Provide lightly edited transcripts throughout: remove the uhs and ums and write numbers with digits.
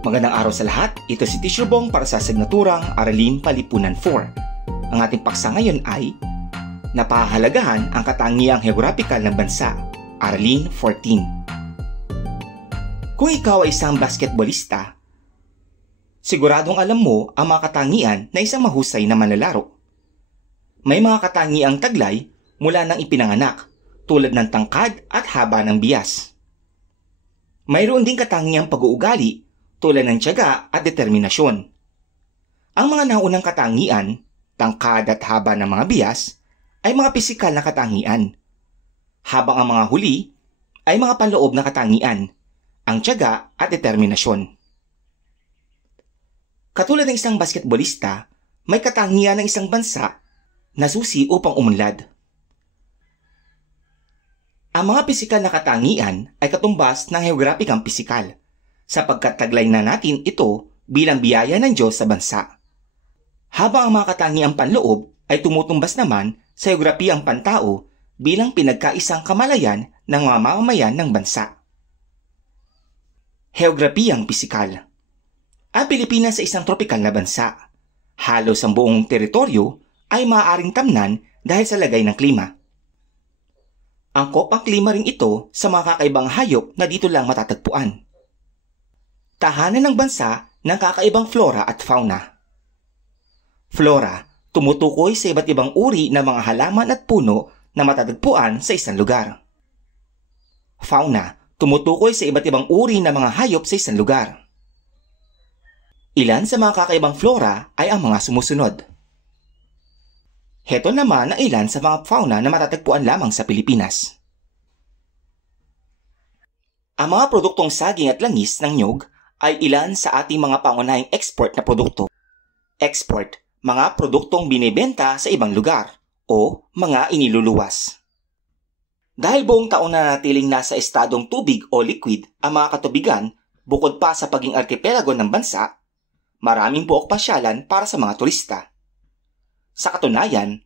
Magandang araw sa lahat, ito si Teacher Bong para sa asignaturang Aralin Palipunan 4. Ang ating paksa ngayon ay napahahalagahan ang katangiang geographical ng bansa, Aralin 14. Kung ikaw ay isang basketballista, siguradong alam mo ang mga katangian na isang mahusay na manlalaro. May mga katangiang taglay mula nang ipinanganak, tulad ng tangkad at haba ng bias. Mayroon ding katangiang pag-uugali tulad ng tiyaga at determinasyon. Ang mga naunang katangian, tangkad at haba ng mga bias, ay mga pisikal na katangian, habang ang mga huli ay mga panloob na katangian, ang tiyaga at determinasyon. Katulad ng isang basketballista, may katangian ng isang bansa na susi upang umunlad. Ang mga pisikal na katangian ay katumbas ng geograpikang pisikal, sapagkat taglay na natin ito bilang biyaya ng Diyos sa bansa. Habang ang mga katangiang panloob ay tumutumbas naman sa geograpiyang pantao bilang pinagkaisang kamalayan ng mga mamamayan ng bansa. Geograpiyang pisikal. Ang Pilipinas ay isang tropikal na bansa. Halos ang buong teritoryo ay maaaring tamnan dahil sa lagay ng klima. Angkop ang klima rin ito sa mga kakaibang hayop na dito lang matatagpuan. Tahanan ng bansa ng kakaibang flora at fauna. Flora, tumutukoy sa iba't ibang uri ng mga halaman at puno na matatagpuan sa isang lugar. Fauna, tumutukoy sa iba't ibang uri ng mga hayop sa isang lugar. Ilan sa mga kakaibang flora ay ang mga sumusunod. Heto naman ang ilan sa mga fauna na matatagpuan lamang sa Pilipinas. Ang mga produktong saging at langis ng nyog ay ilan sa ating mga pangunahing export na produkto. Export, mga produktong binibenta sa ibang lugar o mga iniluluwas. Dahil buong taon na natiling nasa estadong tubig o liquid ang mga katubigan bukod pa sa paging arkipelago ng bansa, maraming buok pasyalan para sa mga turista. Sa katunayan,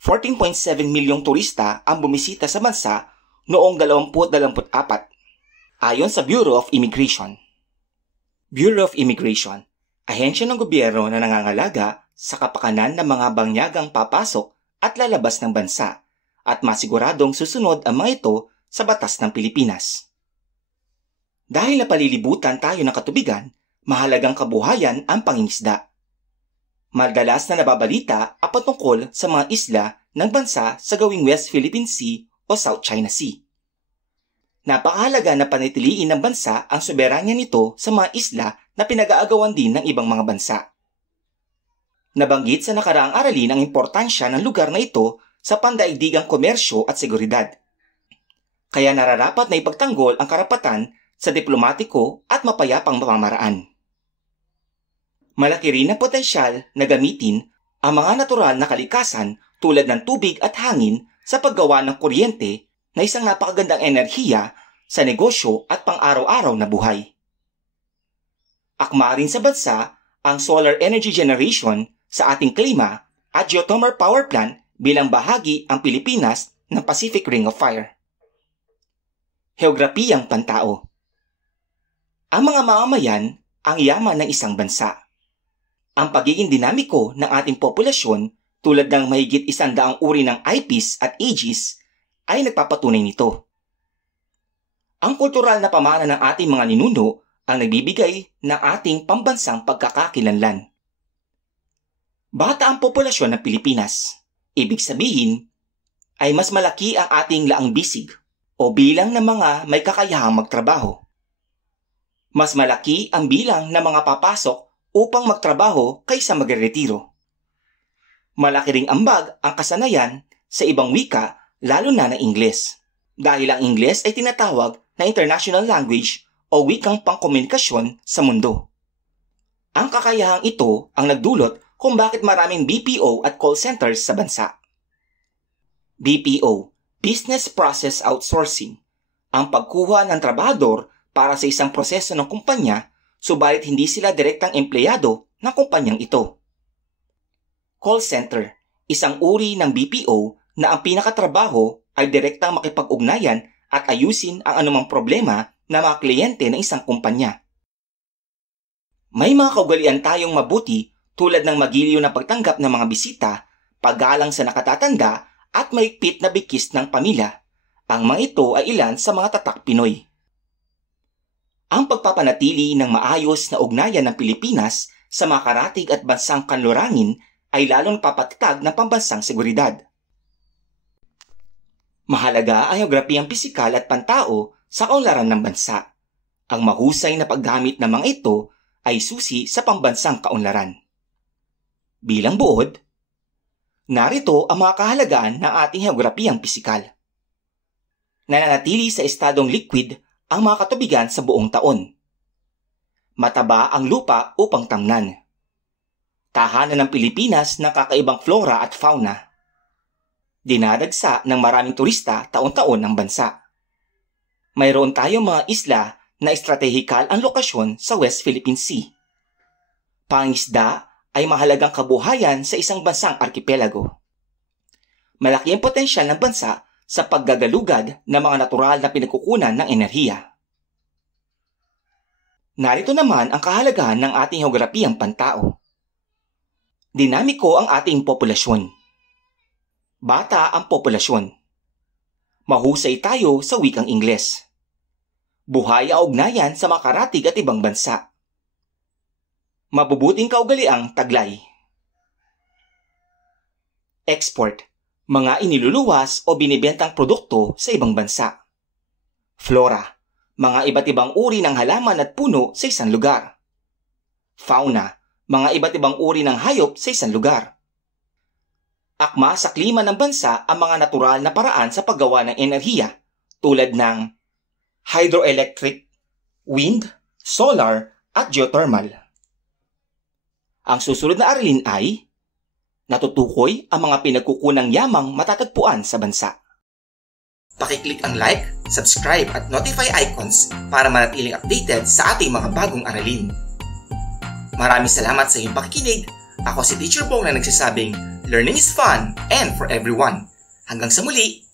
14.7 milyong turista ang bumisita sa bansa noong 2024, ayon sa Bureau of Immigration. Bureau of Immigration, ahensya ng gobyerno na nangangalaga sa kapakanan ng mga bangyagang papasok at lalabas ng bansa at masiguradong susunod ang mga ito sa batas ng Pilipinas. Dahil napalilibutan tayo ng katubigan, mahalagang kabuhayan ang pangingisda. Madalas na nababalita ang patungkol sa mga isla ng bansa sa gawing West Philippine Sea o South China Sea. Napakahalaga na panatiliin ng bansa ang soberanya nito sa mga isla na pinag-aagawan din ng ibang mga bansa. Nabanggit sa nakaraang aralin ang importansya ng lugar na ito sa pandaigdigang komersyo at seguridad. Kaya nararapat na ipagtanggol ang karapatan sa diplomatiko at mapayapang pamamaraan. Malaki rin ang potensyal na gamitin ang mga natural na kalikasan tulad ng tubig at hangin sa paggawa ng kuryente na isang napakagandang enerhiya sa negosyo at pang-araw-araw na buhay. Akma rin sa bansa ang solar energy generation sa ating klima at geothermal power plant bilang bahagi ang Pilipinas ng Pacific Ring of Fire. Geograpiyang pantao. Ang mga mamamayan ang yaman ng isang bansa. Ang pagiging dinamiko ng ating populasyon tulad ng mahigit 100 uri ng IPs at Aegis ay nagpapatunay nito. Ang kultural na pamana ng ating mga ninuno ang nagbibigay ng ating pambansang pagkakakilanlan. Bata ang populasyon ng Pilipinas. Ibig sabihin ay mas malaki ang ating laang bisig o bilang ng mga may kakayahang magtrabaho. Mas malaki ang bilang ng mga papasok upang magtrabaho kaysa magretiro. Malaki ring ambag ang kasanayan sa ibang wika, lalo na ng Ingles. Dahil ang Ingles ay tinatawag na international language o wikang pangkomunikasyon sa mundo. Ang kakayahang ito ang nagdulot kung bakit maraming BPO at call centers sa bansa. BPO, Business Process Outsourcing, ang pagkuha ng trabahador para sa isang proseso ng kumpanya, subalit hindi sila direktang empleyado ng kumpanyang ito. Call center, isang uri ng BPO na ang pinakatrabaho ay direktang makipag-ugnayan at ayusin ang anumang problema ng mga kliyente ng isang kumpanya. May mga kaugalian tayong mabuti tulad ng magiliw na pagtanggap ng mga bisita, paggalang sa nakatatanda at mahigpit na bikis ng pamilya. Ang mga ito ay ilan sa mga tatak Pinoy. Ang pagpapanatili ng maayos na ugnayan ng Pilipinas sa mga karatig at bansang kanlurangin ay lalong papatatag ng pambansang seguridad. Mahalaga ang geograpiyang pisikal at pantao sa kaunlaran ng bansa. Ang mahusay na paggamit ng mga ito ay susi sa pambansang kaunlaran. Bilang buod, narito ang mga kahalagaan ng ating geograpiyang pisikal. Nananatili sa estadong liquid ang mga katubigan sa buong taon. Mataba ang lupa upang tamnan. Tahanan ng Pilipinas ng kakaibang flora at fauna. Dinadagsa ng maraming turista taon-taon ng bansa. Mayroon tayong mga isla na estratehikal ang lokasyon sa West Philippine Sea. Pangisda ay mahalagang kabuhayan sa isang bansang arkipelago. Malaki ang potensyal ng bansa sa paggagalugad ng mga natural na pinagkukunan ng enerhiya. Narito naman ang kahalagahan ng ating geograpiyang pantao. Dinamiko ang ating populasyon. Bata ang populasyon. Mahusay tayo sa wikang Ingles. Buhay ang ugnayan sa mga karatig at ibang bansa. Mabubuting kaugaliang taglay. Export. Mga iniluluwas o binibentang produkto sa ibang bansa. Flora. Mga iba't ibang uri ng halaman at puno sa isang lugar. Fauna. Mga iba't ibang uri ng hayop sa isang lugar. Akma sa klima ng bansa ang mga natural na paraan sa paggawa ng enerhiya tulad ng hydroelectric, wind, solar, at geothermal. Ang susunod na aralin ay natutukoy ang mga pinagkukunang yamang matatagpuan sa bansa. Pakiclick ang like, subscribe at notify icons para manatiling updated sa ating mga bagong aralin. Maraming salamat sa iyong pakikinig. Ako si Teacher Bong na nagsasabing, learning is fun and for everyone. Hanggang sa muli!